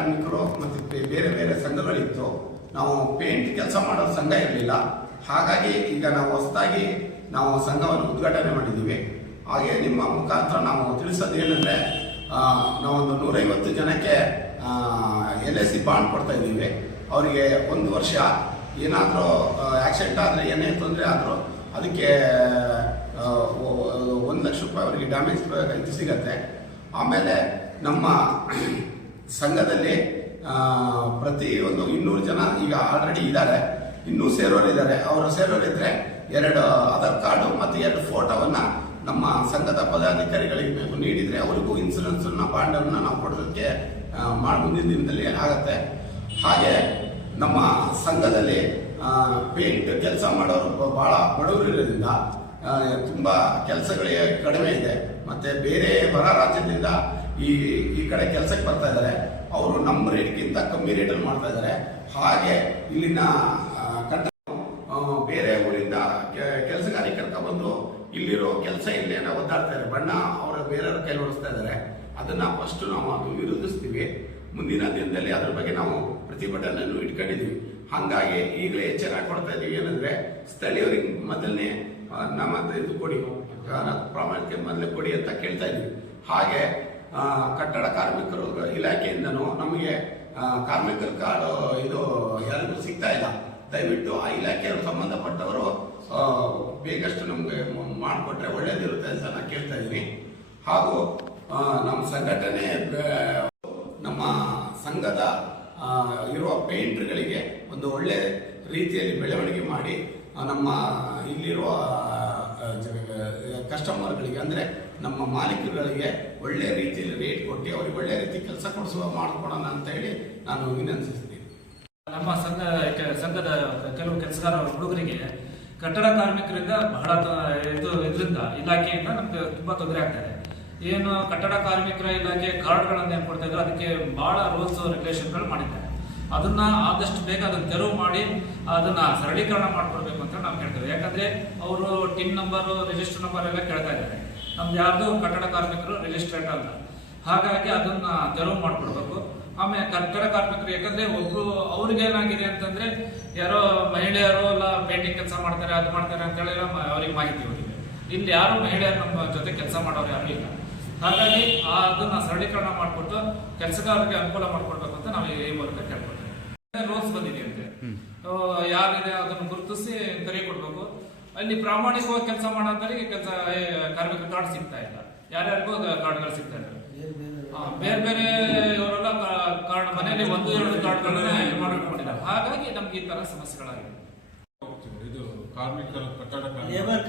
ಕಾರ್ಮಿಕರು ಮತ್ತು ಬೇರೆ ಬೇರೆ ಸಂಘಗಳಿತ್ತು. ನಾವು ಪೇಂಟ್ ಕೆಲಸ ಮಾಡೋ ಸಂಘ ಇರಲಿಲ್ಲ. ಹಾಗಾಗಿ ಈಗ ನಾವು ಹೊಸದಾಗಿ ನಾವು ಸಂಘವನ್ನು ಉದ್ಘಾಟನೆ ಮಾಡಿದ್ದೀವಿ. ಹಾಗೆ ನಿಮ್ಮ ಮುಖಾಂತರ ನಾವು ತಿಳಿಸೋದು ಏನಂದರೆ, ನಾವೊಂದು 150 ಜನಕ್ಕೆ LIC ಬಾಂಡ್ ಕೊಡ್ತಾ ಇದ್ದೀವಿ. ಅವರಿಗೆ 1 ವರ್ಷ ಏನಾದರೂ ಆಕ್ಸಿಡೆಂಟ್ ಆದರೆ, ಏನೇ ತೊಂದರೆ ಆದರೂ ಅದಕ್ಕೆ 1 ಲಕ್ಷ ರೂಪಾಯಿ ಅವರಿಗೆ ಡ್ಯಾಮೇಜ್ ಇದು ಸಿಗತ್ತೆ. ಆಮೇಲೆ ನಮ್ಮ ಸಂಘದಲ್ಲಿ ಪ್ರತಿಯೊಂದು 200 ಜನ ಈಗ ಆಲ್ರೆಡಿ ಇದ್ದಾರೆ. ಇನ್ನೂ ಸೇರೋರಿದ್ದಾರೆ. ಅವರು ಸೇರೋರಿದ್ರೆ 2 ಆಧಾರ್ ಕಾರ್ಡು ಮತ್ತು 2 ಫೋಟೋವನ್ನು ನಮ್ಮ ಸಂಘದ ಪದಾಧಿಕಾರಿಗಳಿಗೆ ನೀಡಿದರೆ ಅವರಿಗೂ ಇನ್ಸೂರೆನ್ಸನ್ನು ಬಾಂಡನ್ನು ನಾವು ಕೊಡೋದಕ್ಕೆ ಮುಂದಿನ ದಿನದಲ್ಲಿ ಆಗತ್ತೆ. ಹಾಗೆ ನಮ್ಮ ಸಂಘದಲ್ಲಿ ಪೇಂಟ್ ಕೆಲಸ ಮಾಡೋರು ಭಾಳ ಬಡವರಿರೋದ್ರಿಂದ ತುಂಬ ಕೆಲಸಗಳಿಗೆ ಕಡಿಮೆ ಇದೆ. ಮತ್ತು ಬೇರೆ ಹೊರ ರಾಜ್ಯದಿಂದ ಈ ಕಡೆ ಕೆಲಸಕ್ಕೆ ಬರ್ತಾ ಇದ್ದಾರೆ. ಅವರು ನಮ್ಮ ರೇಟ್ಗಿಂತ ಕಮ್ಮಿ ರೇಟಲ್ಲಿ ಮಾಡ್ತಾ ಇದ್ದಾರೆ. ಹಾಗೆ ಇಲ್ಲಿನ ಬೇರೆ ಊರಿಂದ ಕೆಲಸಗಾರಿ ಕರ್ಕೊಬಂದು ಇಲ್ಲಿರೋ ಕೆಲಸ ಇಲ್ಲೇ ಒದ್ದಾಡ್ತಾ ಇದ್ದಾರೆ. ಬಣ್ಣ ಅವರ ಬೇರೆಯವ್ರ ಕೈ ಓಡಿಸ್ತಾ ಇದ್ದಾರೆ. ಅದನ್ನು ಫಸ್ಟ್ ನಾವು ಅದು ವಿರೋಧಿಸ್ತೀವಿ. ಮುಂದಿನ ದಿನದಲ್ಲಿ ಅದ್ರ ಬಗ್ಗೆ ನಾವು ಪ್ರತಿಭಟನೆಯನ್ನು ಇಟ್ಕೊಂಡಿದ್ದೀವಿ. ಹಾಗಾಗಿ ಈಗಲೇ ಎಚ್ಚರ ಕೊಡ್ತಾ ಇದ್ದೀವಿ. ಏನಂದರೆ, ಸ್ಥಳೀಯರಿಗೆ ಮೊದಲನೇ ನಮ್ಮ ಇದು ಕೊಡಿ, ಪ್ರಾಮಾಣಿಕ ಮೊದಲೇ ಕೊಡಿ ಅಂತ ಕೇಳ್ತಾ ಇದ್ದೀವಿ. ಹಾಗೆ ಕಟ್ಟಡ ಕಾರ್ಮಿಕರು ಇಲಾಖೆಯಿಂದನೂ ನಮಗೆ ಕಾರ್ಮಿಕರ ಕಾರ್ಡು ಇದು ಯಾರಿಗೂ ಸಿಗ್ತಾ ಇಲ್ಲ. ದಯವಿಟ್ಟು ಆ ಇಲಾಖೆಯವರು ಸಂಬಂಧಪಟ್ಟವರು ಬೇಗಷ್ಟು ನಮಗೆ ಮಾಡಿಕೊಟ್ರೆ ಒಳ್ಳೇದಿರುತ್ತೆ ಅಂತ ನಾನು ಕೇಳ್ತಾ ಇದ್ದೀನಿ. ಹಾಗೂ ನಮ್ಮ ಸಂಘಟನೆ ನಮ್ಮ ಸಂಘದ ಇರುವ ಪೇಂಟ್ಗಳಿಗೆ ಒಂದು ಒಳ್ಳೆ ರೀತಿಯಲ್ಲಿ ಬೆಳವಣಿಗೆ ಮಾಡಿ ನಮ್ಮ ಇಲ್ಲಿರುವ ಕಸ್ಟಮರ್ಗಳಿಗೆ ಅಂದರೆ ನಮ್ಮ ಮಾಲೀಕರುಗಳಿಗೆ ಒಳ್ಳೆ ರೀತಿಯಲ್ಲಿ ರೇಟ್ ಕೊಟ್ಟು ಅವ್ರಿಗೆ ಒಳ್ಳೆ ರೀತಿ ಕೆಲಸ ಮಾಡಿಕೊಡೋಣ ಅಂತ ಹೇಳಿ ನಾನು ವಿನಂತಿಸ್ತೀನಿ. ನಮ್ಮ ಸಂಘದ ಕೆಲವು ಕೆಲಸಗಾರ ಹುಡುಗರಿಗೆ ಕಟ್ಟಡ ಕಾರ್ಮಿಕರಿಂದ ಬಹಳ ಇದರಿಂದ ಇಲಾಖೆಯಿಂದ ನಮ್ಗೆ ತುಂಬಾ ತೊಂದರೆ ಆಗ್ತಾ ಇದೆ. ಏನು ಕಟ್ಟಡ ಕಾರ್ಮಿಕರ ಇಲಾಖೆ ಕಾರ್ಡ್ಗಳನ್ನು ಏನು ಕೊಡ್ತಾ ಇದ್ರು, ಅದಕ್ಕೆ ಬಹಳ ರೂಲ್ಸ್ ರೆಗ್ಯುಲೇಷನ್ಗಳು ಮಾಡಿದ್ದಾರೆ. ಅದನ್ನ ಆದಷ್ಟು ಬೇಗ ಅದನ್ನು ತೆರವು ಮಾಡಿ ಅದನ್ನ ಸರಳೀಕರಣ ಮಾಡಿಕೊಡ್ಬೇಕು ಅಂತ ನಾವು ಕೇಳ್ತೇವೆ. ಯಾಕಂದ್ರೆ ಅವರು ಟಿನ್ ನಂಬರು, ರಿಜಿಸ್ಟರ್ ನಂಬರ್ ಎಲ್ಲ ಕೇಳ್ತಾ ಇದ್ದಾರೆ. ನಮ್ದು ಯಾರ್ದು ಕಟ್ಟಡ ಕಾರ್ಮಿಕರು ರಿಜಿಸ್ಟ್ರೇಟ್ ಅಲ್ಲ. ಹಾಗಾಗಿ ಅದನ್ನ ತೆರವು ಮಾಡಿಕೊಡ್ಬೇಕು. ಆಮೇಲೆ ಕಟ್ಟಡ ಕಾರ್ಮಿಕರು, ಯಾಕಂದ್ರೆ ಒಬ್ರು ಅವ್ರಿಗೆ ಏನಾಗಿದೆ ಅಂತಂದ್ರೆ, ಯಾರೋ ಮಹಿಳೆಯರು ಎಲ್ಲ ಪೇಂಟಿಂಗ್ ಕೆಲಸ ಮಾಡ್ತಾರೆ, ಅದು ಮಾಡ್ತಾರೆ ಅಂತ ಹೇಳಿ ಅವ್ರಿಗೆ ಮಾಹಿತಿ ಹೋಗಿದೆ. ಇಲ್ಲಿ ಯಾರು ಮಹಿಳೆಯರು ನಮ್ಮ ಜೊತೆ ಕೆಲಸ ಮಾಡೋರು ಯಾರು ಇಲ್ಲ. ಹಾಗಾಗಿ ಅದನ್ನ ಸರಳೀಕರಣ ಮಾಡಿಕೊಟ್ಟು ಕೆಲಸಗಾರರಿಗೆ ಅನುಕೂಲ ಮಾಡಿಕೊಡ್ಬೇಕು ಅಂತ ನಾವು ಈ ಮೂಲಕ ಕೇಳ್ಕೊಳ್ತೇವೆ. ರೂಲ್ಸ್ ಬಂದಿದೆಯಂತೆ, ಯಾರಿದೆ ಅದನ್ನು ಗುರುತಿಸಿ ಕರೆ ಕೊಡ್ಬೇಕು. ಅಲ್ಲಿ ಪ್ರಾಮಾಣಿಕವಾಗಿ ಕೆಲಸ ಮಾಡೋರಿಗೆ ಕಾರ್ಮಿಕ ಕಾರ್ಡ್ ಸಿಗ್ತಾ ಇಲ್ಲ. ಯಾರ್ಯಾರಿಗೂ ಕಾರ್ಡ್ಗಳು ಸಿಗ್ತಾ ಇಲ್ಲ. ಬೇರೆ ಬೇರೆ ಇವರೆಲ್ಲ ಕಾರ್ಡ್ ಮನೆಯಲ್ಲಿ 1-2 ಕಾರ್ಡ್ಗಳನ್ನ ಮಾಡಿಕೊಂಡಿದ್ದಾರೆ. ಹಾಗಾಗಿ ನಮ್ಗೆ ಈ ತರ ಸಮಸ್ಯೆಗಳಾಗಿದೆ. ಇದು ಕಾರ್ಮಿಕರ ಕಟ್ಟಡ ಲೇಬರ್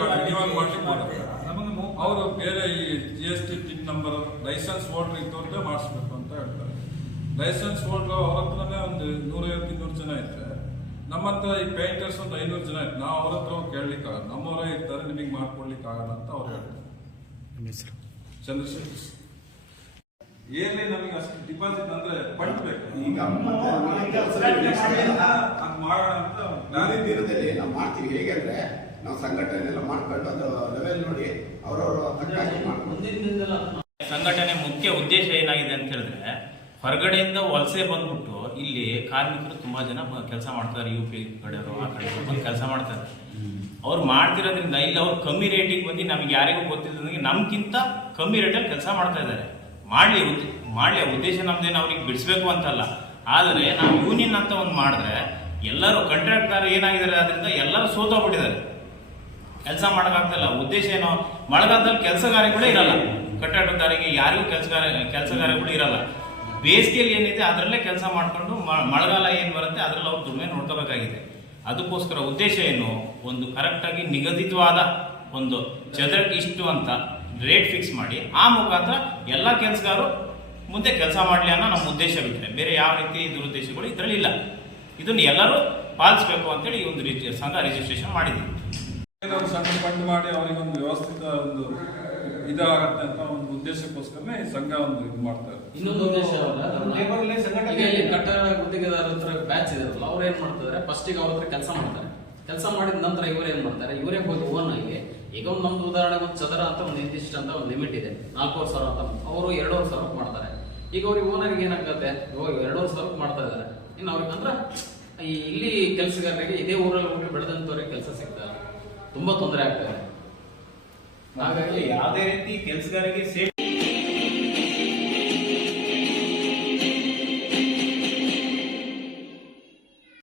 ಕಾರ್ಡ್ ಇವಾಗ ಮಾಡ್ಲಿಕ್ಕೆ ಅವರು ಬೇರೆ ಈ GST TIN number, licence holder ಇದ್ದವ್ರದ್ದೇ ಮಾಡಿಸ್ಬೇಕು ಅಂತ ಹೇಳ್ತಾರೆ. ಲೈಸೆನ್ಸ್ ಹೋಲ್ಡರ್ ಅವ್ರ ಹತ್ರನೇ ಒಂದು 150-200 ಜನ ಇದ್ರೆ, ನಮ್ಮಂತ ಈ ಪೇಂಟರ್ಸ್ ಒಂದು 500 ಜನ ಇತ್ತು. ನಾವು ಅವ್ರ ಹತ್ರ ಕೇಳಲಿಕ್ಕೆ ಆಗಲ್ಲ, ನಮ್ಮವರೇ ಇರ್ತಾರೆ, ನಿಮಗೆ ಮಾಡ್ಕೊಡ್ಲಿಕ್ಕೆ ಆಗಲ್ಲ ಅಂತ ಅವ್ರು ಹೇಳ್ತಾರೆ. ಚಂದ್ರಶೇಖರ್ ಏನೇ ನಮಗೆ ಅಷ್ಟು ಡಿಪಾಸಿಟ್ ಅಂದ್ರೆ ಫಂಡ್ ಬೇಕು. ಈಗ ಮಾಡೋಣ ಅಂತ ದಿನದಲ್ಲಿ ನಾವು ಮಾಡ್ತೀವಿ. ಹೇಗೆಂದ್ರೆ, ನಾವು ಸಂಘಟನೆ ಎಲ್ಲ ಮಾಡ್ಕೊಂಡು ಅದು ಲೆವೆಲ್ ನೋಡಿ ಅವರವರು ಸಂಘಟನೆ ಮುಖ್ಯ ಉದ್ದೇಶ ಏನಾಗಿದೆ ಅಂತ ಹೇಳಿದ್ರೆ, ಹೊರಗಡೆಯಿಂದ ವಲಸೆ ಬಂದ್ಬಿಟ್ಟು ಇಲ್ಲಿ ಕಾರ್ಮಿಕರು ತುಂಬಾ ಜನ ಕೆಲಸ ಮಾಡ್ತಾರೆ. UP ಕಡೆಯವರು ಆ ಕಡೆ ಬಂದು ಕೆಲಸ ಮಾಡ್ತಾರೆ. ಅವ್ರು ಮಾಡ್ತಿರೋದ್ರಿಂದ ಇಲ್ಲಿ ಅವ್ರು ಕಮ್ಮಿ ರೇಟಿಗೆ ಬಂದು ನಮ್ಗೆ ಯಾರಿಗೂ ಗೊತ್ತಿಲ್ಲದಂಗೆ ನಮ್ಗಿಂತ ಕಮ್ಮಿ ರೇಟಲ್ಲಿ ಕೆಲಸ ಮಾಡ್ತಾ ಇದ್ದಾರೆ. ಮಾಡ್ಲಿ ಉದ್ದೇಶ ನಮ್ದೇನು ಅವ್ರಿಗೆ ಬಿಡಿಸ್ಬೇಕು ಅಂತಲ್ಲ. ಆದರೆ ನಾವು ಯೂನಿಯನ್ ಅಂತ ಒಂದು ಮಾಡಿದ್ರೆ ಎಲ್ಲರೂ ಕಾಂಟ್ರಾಕ್ಟರ್ ಏನಾಗಿದ್ದಾರೆ, ಅದರಿಂದ ಎಲ್ಲರೂ ಸೋತೋಗ್ಬಿಟ್ಟಿದ್ದಾರೆ, ಕೆಲಸ ಮಾಡೋಕ್ಕಾಗ್ತಿಲ್ಲ. ಉದ್ದೇಶ ಏನೋ, ಮಳೆಗಾಲದಲ್ಲಿ ಕೆಲಸಗಾರಗಳೇ ಇರಲ್ಲ, ಕಟ್ಟಡದಾರಿಗೆ ಯಾರಿಗೂ ಕೆಲಸಗಾರಗಳು ಇರಲ್ಲ. ಬೇಸಿಗೆಯಲ್ಲಿ ಏನಿದೆ ಅದರಲ್ಲೇ ಕೆಲಸ ಮಾಡಿಕೊಂಡು ಮಳೆಗಾಲ ಏನು ಬರುತ್ತೆ ಅದರಲ್ಲಿ ಅವ್ರು ದುಡಿಮೆ ನೋಡ್ಕೋಬೇಕಾಗಿದೆ. ಅದಕ್ಕೋಸ್ಕರ ಉದ್ದೇಶ ಏನು, ಒಂದು ಕರೆಕ್ಟಾಗಿ ನಿಗದಿತವಾದ ಒಂದು ಚದರಕ್ಕೆ ಇಷ್ಟು ಅಂತ ರೇಟ್ ಫಿಕ್ಸ್ ಮಾಡಿ ಆ ಮುಖಾಂತರ ಎಲ್ಲ ಕೆಲಸಗಾರರು ಮುಂದೆ ಕೆಲಸ ಮಾಡಲಿ ಅನ್ನೋ ನಮ್ಮ ಉದ್ದೇಶ ಬಿಟ್ಟರೆ ಬೇರೆ ಯಾವ ರೀತಿ ದುರುದ್ದೇಶಗಳು ಇದರಲ್ಲಿ ಇಲ್ಲ. ಇದನ್ನು ಎಲ್ಲರೂ ಪಾಲಿಸಬೇಕು ಅಂತೇಳಿ ಈ ಒಂದು ಸಂಘ ರಿಜಿಸ್ಟ್ರೇಷನ್ ಮಾಡಿದ್ದೀವಿ. ಸಂಘ ಫಂಡ್ ಮಾಡಿ ಅವರಿಗೆ ಒಂದು ವ್ಯವಸ್ಥಿತ ಒಂದು ಇದಾಗತ್ತೆ ಅಂತ ಒಂದು ಉದ್ದೇಶಕ್ಕೋಸ್ಕರನೇ ಈ ಸಂಘ ಒಂದು ಇದು ಮಾಡ್ತಾರೆ. ಇನ್ನೊಂದು ಉದ್ದೇಶ ಕಟ್ಟಡ ಗುತ್ತಿಗೆದಾರ ಹತ್ರ ಬ್ಯಾಚ್ ಇದಾರಲ್ಲ, ಅವ್ರು ಏನ್ ಮಾಡ್ತಾರೆ, ಫಸ್ಟಿಗೆ ಅವ್ರ ಹತ್ರ ಕೆಲಸ ಮಾಡ್ತಾರೆ. ಕೆಲಸ ಮಾಡಿದ ನಂತರ ಇವ್ರು ಏನ್ ಮಾಡ್ತಾರೆ, ಇವರೇ ಹೋಗಿ ಓನ್ ಆಗಿ, ಈಗ ನಮ್ದು ಉದಾಹರಣೆ ಒಂದು ಚದರ ಅಂತ ಒಂದು ಇಂತಿಷ್ಟು ಅಂತ ಒಂದು ಲಿಮಿಟ್ ಇದೆ, 4,000 ಅಂತ, ಅವರು 2,000 ಮಾಡ್ತಾರೆ. ಈಗ ಅವ್ರಿಗೆ ಓನರ್ಗೆ ಏನಾಗುತ್ತೆ, ಎರಡೂವರೆ ಸಾವಿರ ಮಾಡ್ತಾ ಇದಾರೆ, ಇನ್ನು ಅವ್ರಿಗೆ ಅಂದ್ರೆ ಈ ಇಲ್ಲಿ ಕೆಲಸಗಾರರಿಗೆ ಇದೇ ಊರಲ್ಲಿ ಹೋಗಿ ಬೆಳೆದಂತವ್ರಿಗೆ ಕೆಲಸ ಸಿಗ್ತಾರೆ, ತುಂಬಾ ತೊಂದರೆ ಆಗ್ತದೆ. ಹಾಗಾಗಿ ಯಾವುದೇ ರೀತಿ ಕೆಲಸಗಾರರಿಗೆ ಸೇಫ್ಟಿ